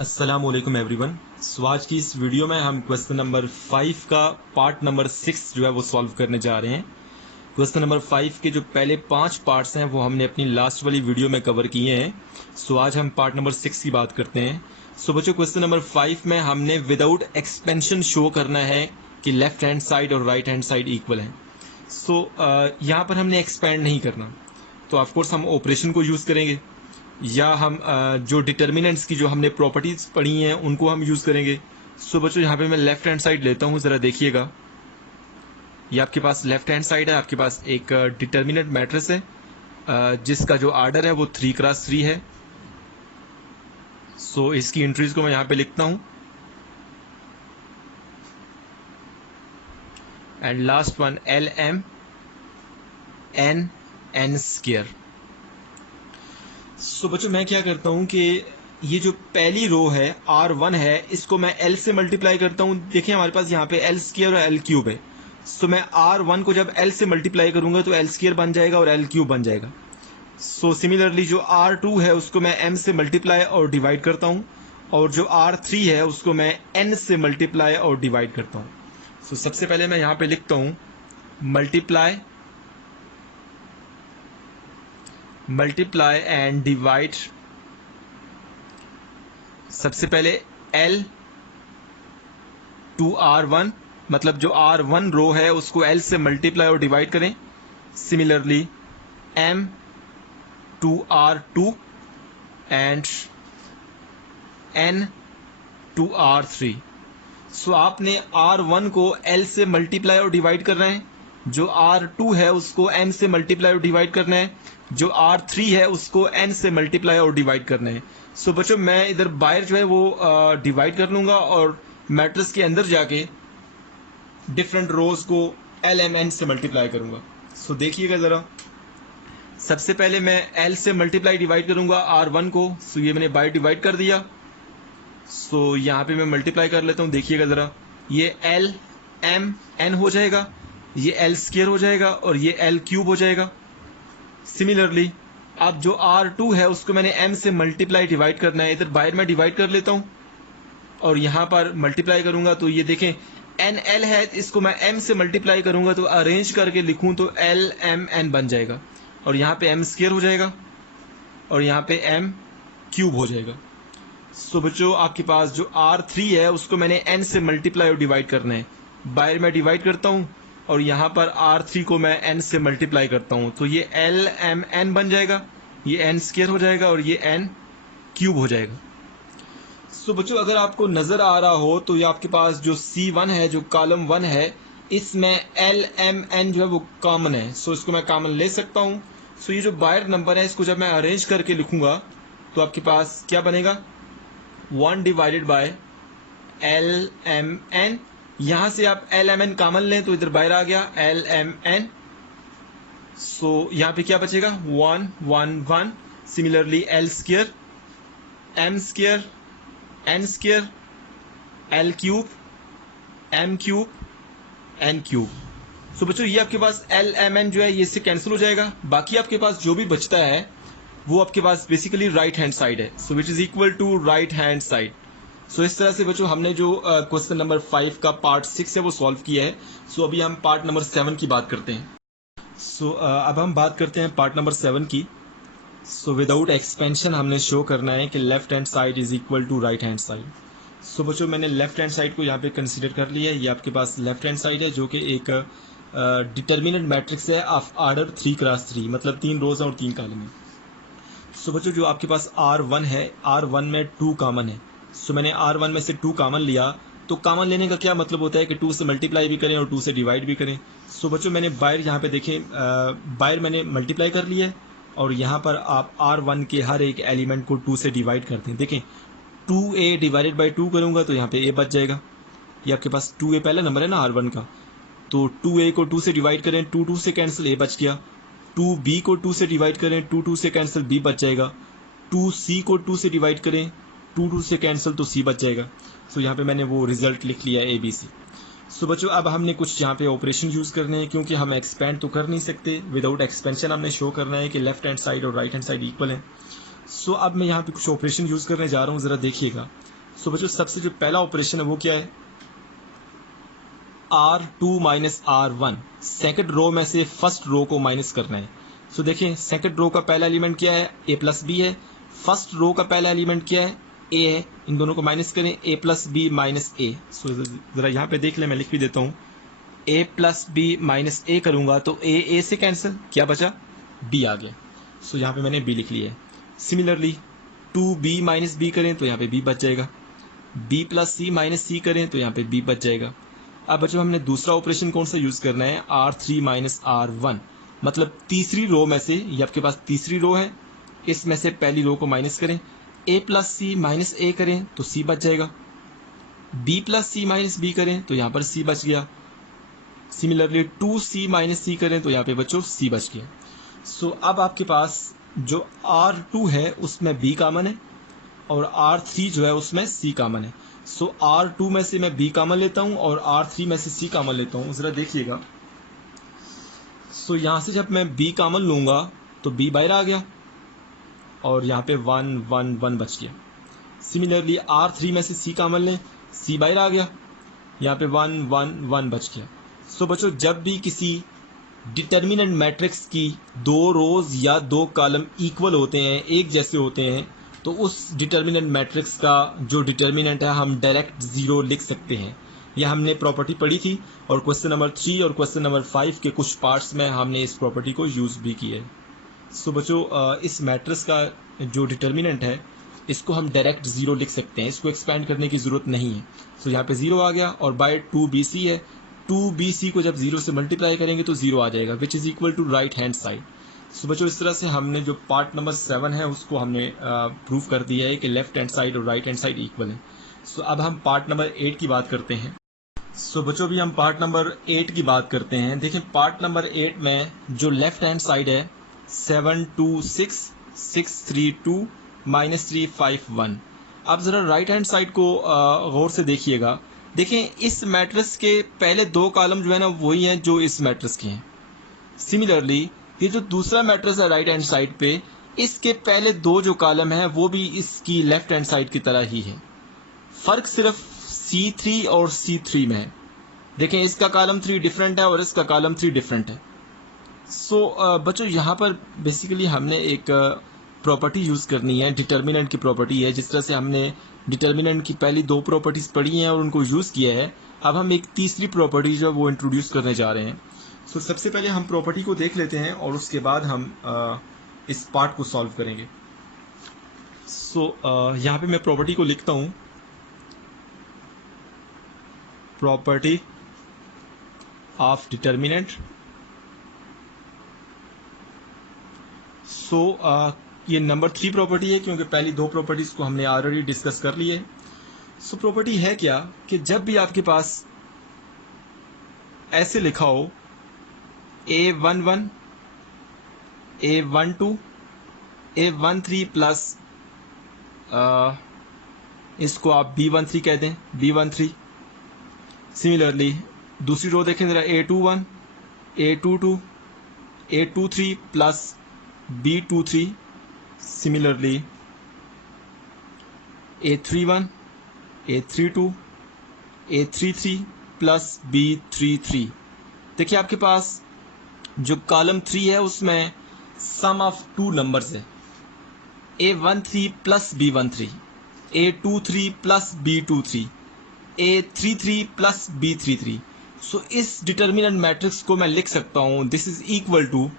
अस्सलाम वालेकुम एवरीवन। सो आज की इस वीडियो में हम क्वेश्चन नंबर 5 का पार्ट नंबर 6 जो है वो सॉल्व करने जा रहे हैं। क्वेश्चन नंबर 5 के जो पहले 5 पार्ट्स हैं वो हमने अपनी लास्ट वाली वीडियो में कवर किए हैं। सो आज हम पार्ट नंबर 6 की बात करते हैं। सो बच्चों, क्वेश्चन नंबर 5 में हमने विदाउट एक्सपेंशन शो करना है कि लेफ्ट हैंड साइड और राइट हैंड साइड इक्वल है। सो यहाँ पर हमने एक्सपेंड नहीं करना, तो ऑफकोर्स हम ऑपरेशन को यूज़ करेंगे या हम जो डिटर्मिनेंट्स की जो हमने प्रॉपर्टीज पढ़ी हैं उनको हम यूज़ करेंगे। सो बच्चों, यहाँ पे मैं लेफ्ट हैंड साइड लेता हूँ, ज़रा देखिएगा। ये आपके पास लेफ्ट हैंड साइड है, आपके पास एक डिटर्मिनेंट मैट्रिक्स है जिसका जो आर्डर है वो 3x3 है। सो इसकी एंट्रीज को मैं यहाँ पे लिखता हूँ and last one LM n square. So बच्चों, मैं क्या करता हूँ कि ये जो पहली रो है R1 है, इसको मैं L से मल्टीप्लाई करता हूँ। देखिए हमारे पास यहाँ पे L स्क्वायर और L क्यूब है। सो मैं R1 को जब L से मल्टीप्लाई करूंगा तो L स्क्वायर बन जाएगा और L क्यूब बन जाएगा। सो सिमिलरली जो R2 है उसको मैं M से मल्टीप्लाई और डिवाइड करता हूँ, और जो R3 है उसको मैं N से मल्टीप्लाई और डिवाइड करता हूँ। सो सबसे पहले मैं यहाँ पे लिखता हूँ मल्टीप्लाई एंड डिवाइड। सबसे पहले L टू R1, मतलब जो R1 रो है उसको L से मल्टीप्लाई और डिवाइड करें। Similarly M to R2 and N to R3। So आपने R1 को L से मल्टीप्लाई और डिवाइड करना है, जो R2 है उसको M से मल्टीप्लाई और डिवाइड करना है, जो R3 है उसको N से मल्टीप्लाई और डिवाइड करना है। सो बच्चों, मैं इधर बाहर जो है वो डिवाइड कर लूंगा और मैट्रिक्स के अंदर जाके डिफरेंट रोज को LMN से मल्टीप्लाई करूंगा। सो देखिएगा ज़रा, सबसे पहले मैं L से मल्टीप्लाई डिवाइड करूंगा R1 को। सो ये मैंने बाय डिवाइड कर दिया। सो यहाँ पे मैं मल्टीप्लाई कर लेता हूँ, देखिएगा ज़रा, ये LMN हो जाएगा, ये L स्क्वायर हो जाएगा और ये L क्यूब हो जाएगा। सिमिलरली अब जो R2 है उसको मैंने M से मल्टीप्लाई डिवाइड करना है, इधर बाहर मैं डिवाइड कर लेता हूँ और यहाँ पर मल्टीप्लाई करूंगा तो ये देखें NL है, इसको मैं M से मल्टीप्लाई करूंगा तो अरेंज करके लिखूं तो LMN बन जाएगा, और यहाँ पे M स्क्वायर हो जाएगा और यहाँ पे M क्यूब हो जाएगा। सो बच्चों, आपके पास जो R3 है उसको मैंने N से मल्टीप्लाई और डिवाइड करना है, बाहर मैं डिवाइड करता हूँ और यहाँ पर R3 को मैं N से मल्टीप्लाई करता हूँ तो ये LMN बन जाएगा, ये N स्क्वायर हो जाएगा और ये N क्यूब हो जाएगा। सो बच्चों, अगर आपको नज़र आ रहा हो तो ये आपके पास जो C1 है, जो कॉलम 1 है, इसमें LMN जो है वो कॉमन है। सो इसको मैं कॉमन ले सकता हूँ। सो ये जो बाहर नंबर है इसको जब मैं अरेंज करके लिखूंगा तो आपके पास क्या बनेगा, 1 डिवाइडेड बाय LMN। यहाँ से आप LMN कॉमन लें तो इधर बाहर आ गया LMN। सो यहाँ पे क्या बचेगा, 1 1 1। Similarly L square, M square, N square, L cube, M cube, N cube. So बच्चों, ये आपके पास LMN जो है ये इससे कैंसिल हो जाएगा। बाकी आपके पास जो भी बचता है वो आपके पास बेसिकली राइट हैंड साइड है, so which is equal to right hand side. So इस तरह से बच्चों हमने जो क्वेश्चन नंबर 5 का पार्ट 6 है वो सॉल्व किया है। सो अभी हम पार्ट नंबर 7 की बात करते हैं। सो अब हम बात करते हैं पार्ट नंबर 7 की। सो विदाउट एक्सपेंशन हमने शो करना है कि left hand side is equal to right hand side. So बच्चों, मैंने लेफ्ट हैंड साइड को यहाँ पे कंसीडर कर लिया है। ये आपके पास लेफ्ट हैंड साइड है जो कि एक डिटर्मिनेंट मैट्रिक्स है ऑफ आर्डर 3x3, मतलब 3 रोज और 3 कॉलम है। सो बच्चों, जो आपके पास R1 है, R1 में 2 कॉमन है। सो मैंने R1 में से 2 कॉमन लिया, तो कॉमन लेने का क्या मतलब होता है कि 2 से मल्टीप्लाई भी करें और 2 से डिवाइड भी करें। सो बच्चों, मैंने बाहर यहाँ पे देखें, बाहर मैंने मल्टीप्लाई कर लिया है और यहाँ पर आप R1 के हर एक एलिमेंट को 2 से डिवाइड करते हैं। देखें 2A डिवाइडेड बाई 2 करूँगा तो यहाँ पे A बच जाएगा। ये आपके पास 2A पहला नंबर है ना R1 का, तो 2A को 2 से डिवाइड करें, 2 से कैंसिल A बच गया। 2B को 2 से डिवाइड करें, 2 से कैंसिल B बच जाएगा। 2C को 2 से डिवाइड करें, 2 से कैंसिल तो C बच जाएगा। सो यहाँ पे मैंने वो रिजल्ट लिख लिया ABC। सो बच्चों, अब हमने कुछ यहाँ पे ऑपरेशन यूज़ करने हैं, क्योंकि हम एक्सपेंड तो कर नहीं सकते। विदाउट एक्सपेंशन हमने शो करना है कि लेफ्ट हैंड साइड और राइट हैंड साइड इक्वल है। सो अब मैं यहाँ पे कुछ ऑपरेशन यूज़ करने जा रहा हूँ, ज़रा देखिएगा। सो बच्चों सबसे जो पहला ऑपरेशन है वो क्या है, R2 minus R1, second row में से फर्स्ट रो को माइनस करना है। सो देखिए सेकेंड रो का पहला एलिमेंट क्या है, a प्लस बी है। फर्स्ट रो का पहला एलिमेंट क्या है, a है। इन दोनों को माइनस करें, a प्लस बी माइनस ए। सो जरा यहाँ पे देख लें, मैं लिख भी देता हूँ, a प्लस बी माइनस ए करूंगा तो a से कैंसिल, क्या बचा, b आ गया। सो यहाँ पे मैंने b लिख लिया है। सिमिलरली 2b माइनस बी करें तो यहाँ पे b बच जाएगा, b प्लस सी माइनस सी करें तो यहाँ पे b बच जाएगा। अब बच्चों हमने दूसरा ऑपरेशन कौन सा यूज करना है, R3 माइनस R1, मतलब तीसरी रो में से, ये आपके पास तीसरी रो है, इसमें से पहली रो को माइनस करें, a प्लस सी माइनस ए करें तो c बच जाएगा, b प्लस सी माइनस बी करें तो यहाँ पर c बच गया। सिमिलरली 2c माइनस सी करें तो यहाँ पे बच्चों c बच गया। सो अब आपके पास जो R2 है उसमें b कॉमन है और R3 जो है उसमें c कॉमन है। सो R2 में से मैं b कॉमन लेता हूं और R3 में से c कॉमन लेता हूं। जरा देखिएगा, सो यहां से जब मैं b कॉमन लूंगा तो b बाहर आ गया और यहाँ पे 1 1 1 बच गया। सिमिलरली R3 में से c कॉमन लें, c बाहर आ गया, यहाँ पे 1 1 1 बच गया। सो बच्चों जब भी किसी डिटर्मिनेंट मैट्रिक्स की दो रोज या दो कॉलम इक्वल होते हैं, एक जैसे होते हैं, तो उस डिटर्मिनेंट मैट्रिक्स का जो डिटर्मिनेंट है हम डायरेक्ट जीरो लिख सकते हैं। यह हमने प्रॉपर्टी पढ़ी थी और क्वेश्चन नंबर 3 और क्वेश्चन नंबर 5 के कुछ पार्ट्स में हमने इस प्रॉपर्टी को यूज भी किया है। सो बच्चों इस मैट्रिक्स का जो डिटर्मिनेंट है इसको हम डायरेक्ट जीरो लिख सकते हैं, इसको एक्सपेंड करने की जरूरत नहीं है। सो यहाँ पे जीरो आ गया और बाय 2bc है, 2bc को जब जीरो से मल्टीप्लाई करेंगे तो जीरो आ जाएगा, which is equal to right hand side. So बच्चों इस तरह से हमने जो पार्ट नंबर 7 है उसको हमने प्रूव कर दिया है कि लेफ्ट हैंड साइड और राइट हैंड साइड इक्वल है। सो अब हम पार्ट नंबर 8 की बात करते हैं। सो बच्चों भी हम पार्ट नंबर 8 की बात करते हैं। देखिए पार्ट नंबर 8 में जो लेफ्ट हैंड साइड है 7 2 6 6 3 2 -3 5 1। अब जरा राइट हैंड साइड को गौर से देखिएगा। देखें इस मैट्रिक्स के पहले दो कॉलम जो है ना वही हैं जो इस मैट्रिक्स के हैं। सिमिलरली ये जो दूसरा मैट्रिक्स है राइट हैंड साइड पे, इसके पहले दो जो कॉलम है वो भी इसकी लेफ्ट हैंड साइड की तरह ही है। फर्क सिर्फ C3 और C3 में है। देखें इसका कॉलम 3 डिफरेंट है और इसका कॉलम 3 डिफरेंट है। सो बच्चों यहाँ पर बेसिकली हमने एक प्रॉपर्टी यूज करनी है, डिटर्मिनेंट की प्रॉपर्टी है। जिस तरह से हमने डिटर्मिनेंट की पहली दो प्रॉपर्टीज पढ़ी हैं और उनको यूज किया है, अब हम एक तीसरी प्रॉपर्टी जो है वो इंट्रोड्यूस करने जा रहे हैं। सो सबसे पहले हम प्रॉपर्टी को देख लेते हैं और उसके बाद हम इस पार्ट को सॉल्व करेंगे। सो यहाँ पे मैं प्रॉपर्टी को लिखता हूँ, प्रॉपर्टी ऑफ डिटर्मिनेंट। सो ये नंबर 3 प्रॉपर्टी है क्योंकि पहली दो प्रॉपर्टीज को हमने ऑलरेडी डिस्कस कर ली है। सो प्रॉपर्टी है क्या कि जब भी आपके पास ऐसे लिखा हो A11 A12 A13 प्लस इसको आप B13 कह दें, B13। सिमिलरली दूसरी रो देखें जरा, A21 A22 A23 plus B23। Similarly A31 A32 A33 plus B33। देखिए आपके पास जो कॉलम 3 है उसमें सम ऑफ टू नंबर्स है, A13 plus B13, A23 plus B23, A33 plus B33। सो इस डिटर्मिनेंट मैट्रिक्स को मैं लिख सकता हूं, दिस इज इक्वल टू,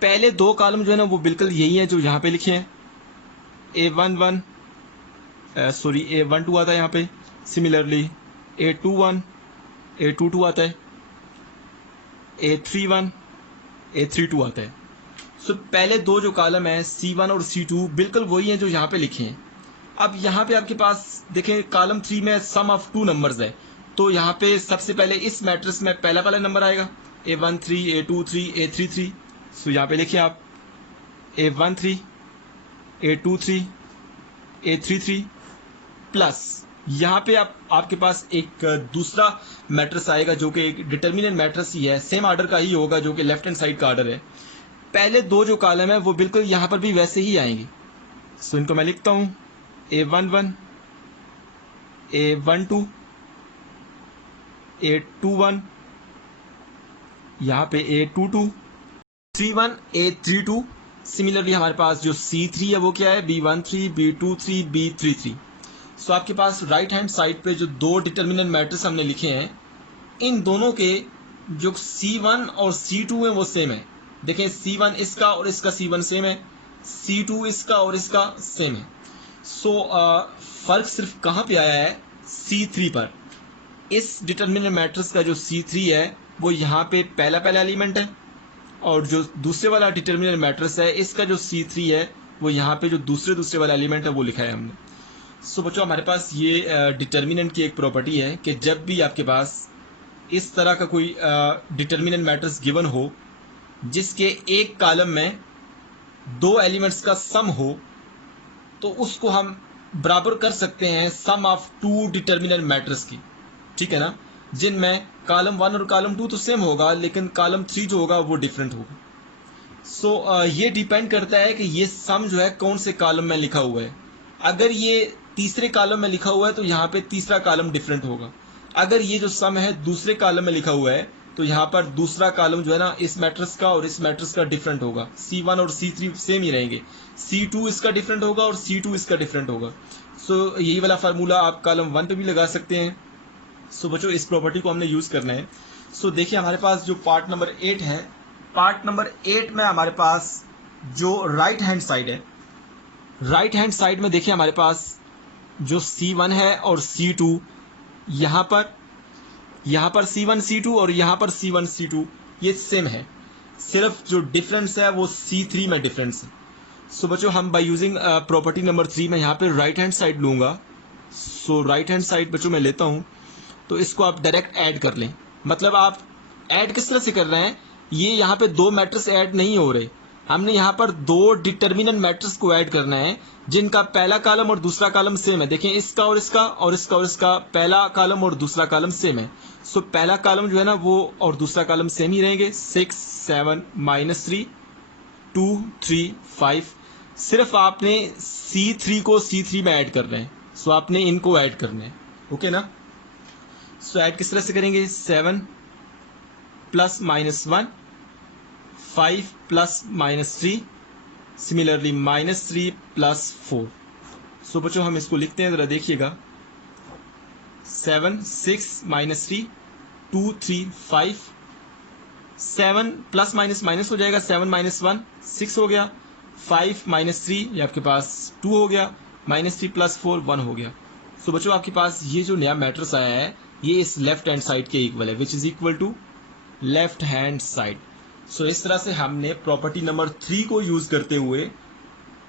पहले दो कॉलम जो है ना वो बिल्कुल यही है जो यहाँ पे लिखे हैं, A11 A12 आता है यहाँ पे। सिमिलरली A21 A22 आता है, A31 A32 आता है। सो पहले दो जो कॉलम है C1 और C2 बिल्कुल वही हैं जो यहाँ पे लिखे हैं। अब यहाँ पे आपके पास देखें कॉलम 3 में सम ऑफ टू नंबर्स है, तो यहाँ पे सबसे पहले इस मैट्रिक्स में पहला वाला नंबर आएगा A13 A23 A33। सो यहाँ पे लिखिए आप A13 A23 A33 प्लस यहाँ पे आपके पास एक दूसरा मैट्रिक्स आएगा जो कि एक डिटर्मिनेंट मैट्रिक्स ही है, सेम ऑर्डर का ही होगा जो कि लेफ्ट हैंड साइड का ऑर्डर है। पहले दो जो कॉलम है वो बिल्कुल यहाँ पर भी वैसे ही आएंगे। सो इनको मैं लिखता हूँ A11, A12, A21, यहाँ पे A22, 31, A32। सिमिलरली हमारे पास जो C3 है वो क्या है, B13, B23, B33। सो आपके पास राइट हैंड साइड पे जो दो डिटर्मिनेंट मैट्रिक्स हमने लिखे हैं, इन दोनों के जो C1 और C2 है वो सेम है। देखें C1 इसका और इसका C1 सेम है, C2 इसका और इसका सेम है। सो फर्क सिर्फ कहाँ पे आया है, C3 पर। इस डिटर्मिनेंट मैट्रिक्स का जो C3 है वो यहाँ पे पहला एलिमेंट है, और जो दूसरे वाला डिटर्मिनेंट मैट्रिक्स है इसका जो C3 है वो यहाँ पे जो दूसरे वाला एलिमेंट है वो लिखा है हमने। सो बच्चों हमारे पास ये डिटर्मिनेंट की एक प्रॉपर्टी है कि जब भी आपके पास इस तरह का कोई डिटर्मिनेंट मैट्रिक्स गिवन हो जिसके एक कॉलम में दो एलिमेंट्स का सम हो, तो उसको हम बराबर कर सकते हैं सम ऑफ टू डिटर्मिनेंट मैट्रिक्स की, ठीक है ना, जिनमें कॉलम 1 और कॉलम 2 तो सेम होगा लेकिन कॉलम 3 जो होगा वो डिफरेंट होगा। सो ये डिपेंड करता है कि ये सम जो है कौन से कॉलम में लिखा हुआ है। अगर ये तीसरे कॉलम में लिखा हुआ है तो यहाँ पे तीसरा कॉलम डिफरेंट होगा। अगर ये जो सम है दूसरे कॉलम में लिखा हुआ है तो यहाँ पर दूसरा कॉलम जो है ना इस मैट्रिक्स का और इस मैट्रिक्स का डिफरेंट होगा। C1 और C3 सेम ही रहेंगे, C2 इसका डिफरेंट होगा और C2 इसका डिफरेंट होगा। सो यही वाला फार्मूला आप कॉलम 1 पे भी लगा सकते हैं। सो बच्चों इस प्रॉपर्टी को हमने यूज करना है। सो देखिए हमारे पास जो पार्ट नंबर 8 है, पार्ट नंबर 8 में हमारे पास जो राइट हैंड साइड है, राइट हैंड साइड में देखिए हमारे पास जो C1 है और C2, यहाँ पर C1 C2 और यहाँ पर C1 C2 ये सेम है, सिर्फ जो डिफरेंस है वो C3 में डिफरेंस है। सो बच्चों हम बाय यूजिंग प्रॉपर्टी नंबर 3 में यहाँ पे राइट हैंड साइड लूँगा। सो राइट हैंड साइड बच्चों मैं लेता हूँ, तो इसको आप डायरेक्ट ऐड कर लें। मतलब आप ऐड किस तरह से कर रहे हैं, ये यहाँ पे दो मैट्रिक्स ऐड नहीं हो रहे, हमने यहाँ पर दो डिटर्मिनेंट मैट्रिक्स को ऐड करना है जिनका पहला कॉलम और दूसरा कॉलम सेम है। देखें इसका और इसका और इसका और इसका पहला कॉलम और दूसरा कॉलम सेम है। सो पहला कॉलम जो है ना वो और दूसरा कॉलम सेम ही रहेंगे, 6 7 -3 2 3 5। सिर्फ आपने C3 को C3 में ऐड करना है। सो आपने इनको ऐड करना है, ओके ना। सो ऐड किस तरह से करेंगे, 7 + -1 5 + -3, सिमिलरली -3 + 4। सो बच्चों हम इसको लिखते हैं, जरा देखिएगा, 7 6 -3 2 3 5, 7 प्लस माइनस माइनस हो जाएगा, 7 - 1 6 हो गया, 5 - 3 ये आपके पास 2 हो गया, -3 + 4 1 हो गया। सो बच्चों आपके पास ये जो नया मैट्रिक्स आया है ये इस लेफ्ट हैंड साइड के इक्वल है, which is equal to left hand side. So इस तरह से हमने प्रॉपर्टी नंबर 3 को यूज करते हुए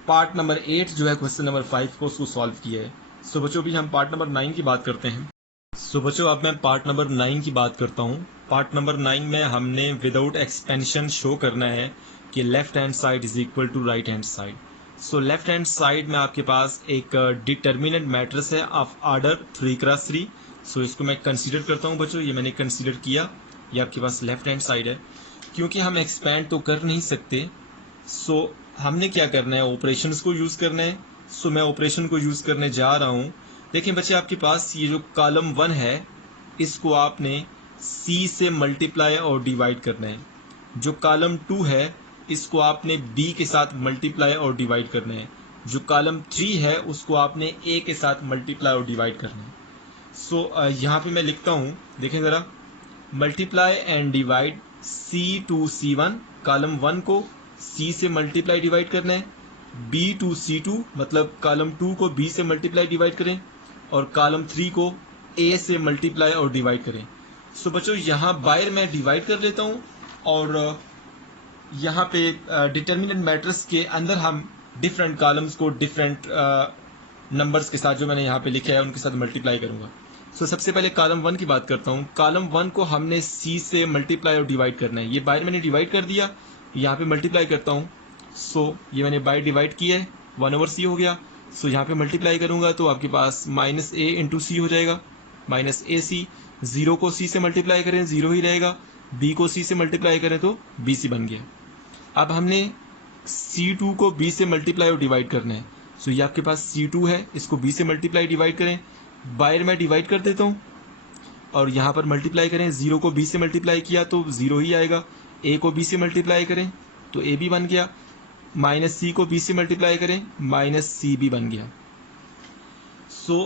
पार्ट नंबर 8 जो है क्वेश्चन नंबर 5 को उसको सॉल्व किया है। सो बच्चों भी हम पार्ट नंबर 9 की बात करते हैं। सो बच्चों अब मैं पार्ट नंबर 9 की बात करता हूँ। पार्ट नंबर 9 में हमने विदाउट एक्सपेंशन शो करना है कि left hand side is equal to right hand side. So left hand side में आपके पास एक डिटर्मिनेंट मैट्रिक्स है ऑफ ऑर्डर 3x3। सो इसको मैं कंसीडर करता हूँ बच्चों, ये मैंने कंसीडर किया, ये आपके पास लेफ्ट हैंड साइड है। क्योंकि हम एक्सपैंड तो कर नहीं सकते, सो हमने क्या करना है, ऑपरेशंस को यूज़ करना है। सो मैं ऑपरेशन को यूज़ करने जा रहा हूँ। देखिए बच्चे आपके पास ये जो कॉलम 1 है इसको आपने C से मल्टीप्लाई और डिवाइड करना है। जो कॉलम 2 है इसको आपने B के साथ मल्टीप्लाई और डिवाइड करना है। जो कॉलम 3 है उसको आपने A के साथ मल्टीप्लाई और डिवाइड करना है। सो यहाँ पे मैं लिखता हूँ, देखें ज़रा, multiply and divide C to C1, column 1 को C से मल्टीप्लाई डिवाइड करना है, B to C2 मतलब कॉलम 2 को B से मल्टीप्लाई डिवाइड करें और कॉलम 3 को A से मल्टीप्लाई और डिवाइड करें। सो बच्चों यहाँ बाहर मैं डिवाइड कर लेता हूँ और यहाँ पे डिटर्मिनेंट मैट्रिक्स के अंदर हम डिफरेंट कॉलम्स को डिफरेंट नंबर्स के साथ जो मैंने यहाँ पे लिखा है उनके साथ मल्टीप्लाई करूँगा। सो सबसे पहले कॉलम 1 की बात करता हूँ। कॉलम 1 को हमने C से मल्टीप्लाई और डिवाइड करना है। ये बाहर मैंने डिवाइड कर दिया, यहाँ पे मल्टीप्लाई करता हूँ। सो ये मैंने बाय डिवाइड किया है, 1/C हो गया। सो यहाँ पे मल्टीप्लाई करूँगा तो आपके पास -A × C हो जाएगा, -AC। 0 को C से मल्टीप्लाई करें 0 ही रहेगा, B को C से मल्टीप्लाई करें तो BC बन गया। अब हमने C2 को B से मल्टीप्लाई और डिवाइड करना है। सो ये आपके पास C2 है, इसको B से मल्टीप्लाई डिवाइड करें, बाहर मैं डिवाइड कर देता हूँ और यहाँ पर मल्टीप्लाई करें, 0 को B से मल्टीप्लाई किया तो 0 ही आएगा, A को B से मल्टीप्लाई करें तो A भी बन गया, माइनस C को B से मल्टीप्लाई करें माइनस C भी बन गया। सो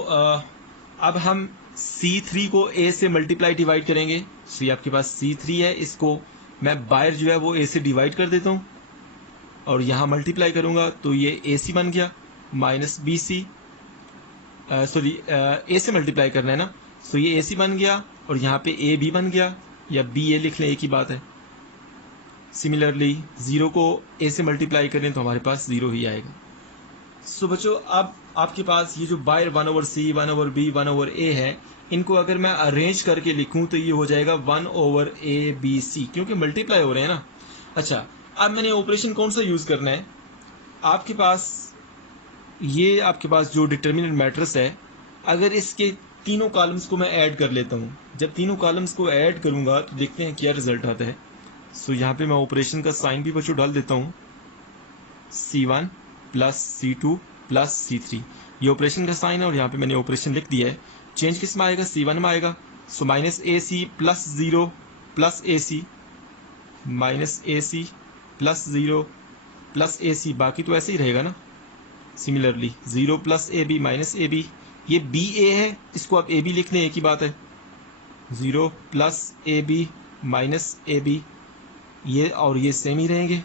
अब हम C3 को A से मल्टीप्लाई डिवाइड करेंगे। सो ये आपके पास C3 है, इसको मैं बाहर जो है वो A से डिवाइड कर देता हूँ और यहाँ मल्टीप्लाई करूँगा तो ये AC बन गया माइनस BC, सॉरी A से मल्टीप्लाई करना है ना, सो ये AC बन गया और यहाँ पे A भी बन गया, या BA लिख लें, एक ही बात है। सिमिलरली 0 को A से मल्टीप्लाई करें तो हमारे पास 0 ही आएगा। सो बच्चों अब आपके पास ये जो बाहर 1/C 1/B 1/A है, इनको अगर मैं अरेंज करके लिखूं तो ये हो जाएगा 1/ABC, क्योंकि मल्टीप्लाई हो रहे हैं ना। अच्छा, अब मैंने ऑपरेशन कौन सा यूज करना है, आपके पास जो डिटर्मिनेंट मैट्रिक्स है, अगर इसके तीनों कॉलम्स को मैं ऐड कर लेता हूँ, जब तीनों कॉलम्स को ऐड करूंगा तो देखते हैं क्या रिजल्ट आता है। सो यहाँ पे मैं ऑपरेशन का साइन भी बच्चों डाल देता हूँ, C1 plus C2 plus C3, ये ऑपरेशन का साइन है और यहाँ पे मैंने ऑपरेशन लिख दिया है। चेंज किस में आएगा, C1 में आएगा। So minus AC plus 0 plus AC, minus AC plus 0 plus AC, बाकी तो ऐसे ही रहेगा ना। Similarly 0 plus AB minus AB, ये BA है, इसको आप AB लिख लें, एक ही बात है। 0 प्लस AB माइनस AB, ये और ये सेम ही रहेंगे,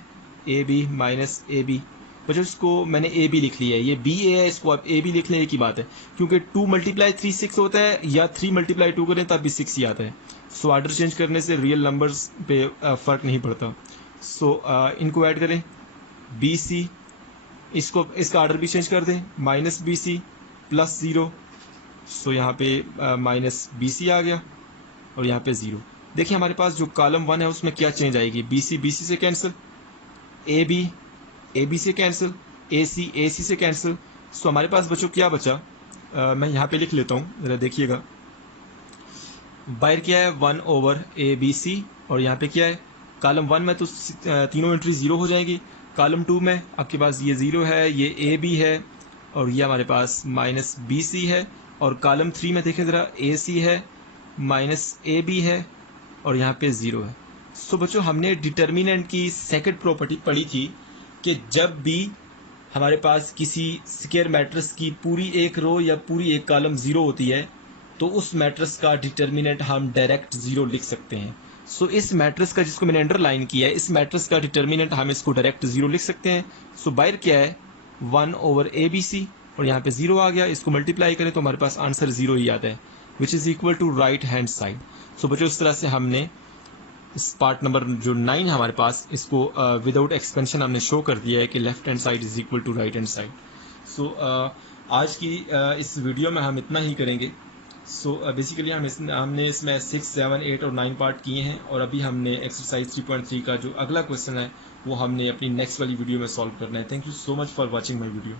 AB माइनस AB। बच्चों इसको मैंने AB लिख लिया है, ये BA है, इसको आप AB लिख लें, एक ही बात है, क्योंकि 2 × 3 6 होता है, या 3 × 2 करें तब भी 6 ही आता है। सो ऑर्डर चेंज करने से रियल नंबर्स पे फर्क नहीं पड़ता। सो इनको ऐड करें, BC, इसका ऑर्डर भी चेंज कर दें, माइनस BC प्लस 0। सो यहाँ पे माइनस BC आ गया और यहाँ पे 0। देखिए हमारे पास जो कॉलम 1 है उसमें क्या चेंज आएगी, BC से कैंसिल, AB से कैंसिल, AC से कैंसिल। सो हमारे पास बच्चों क्या बचा, मैं यहाँ पे लिख लेता हूँ, जरा देखिएगा। बाहर क्या है 1/ABC और यहाँ पे क्या है, कॉलम 1 में तो तीनों एंट्री 0 हो जाएगी, कॉलम 2 में आपके पास ये 0 है, ये AB है और ये हमारे पास माइनस BC है, और कॉलम 3 में देखें ज़रा AC है, माइनस AB है और यहाँ पे 0 है। सो बच्चों हमने डिटर्मिनेंट की सेकंड प्रॉपर्टी पढ़ी थी कि जब भी हमारे पास किसी स्क्वायर मैट्रिक्स की पूरी एक रो या पूरी एक कॉलम 0 होती है तो उस मैट्रिक्स का डिटर्मिनेंट हम डायरेक्ट 0 लिख सकते हैं। सो इस मैट्रिक्स का, जिसको मैंने अंडरलाइन किया है, इस मैट्रिक्स का डिटर्मिनेंट हम इसको डायरेक्ट 0 लिख सकते हैं। सो बाहर क्या है 1/ABC और यहाँ पे 0 आ गया, इसको मल्टीप्लाई करें तो हमारे पास आंसर 0 ही आता है, which is equal to right hand side. So बच्चों इस तरह से हमने इस पार्ट नंबर जो 9 है हमारे पास, इसको विदाउट एक्सपेंशन हमने शो कर दिया है कि left hand side is equal to right hand side. So आज की इस वीडियो में हम इतना ही करेंगे। सो बेसिकली हमने इसमें 6, 7, 8 और 9 पार्ट किए हैं और अभी हमने एक्सरसाइज 3.3 का जो अगला क्वेश्चन है वो हमने अपनी नेक्स्ट वाली वीडियो में सॉल्व करना है। Thank you so much for watching my video.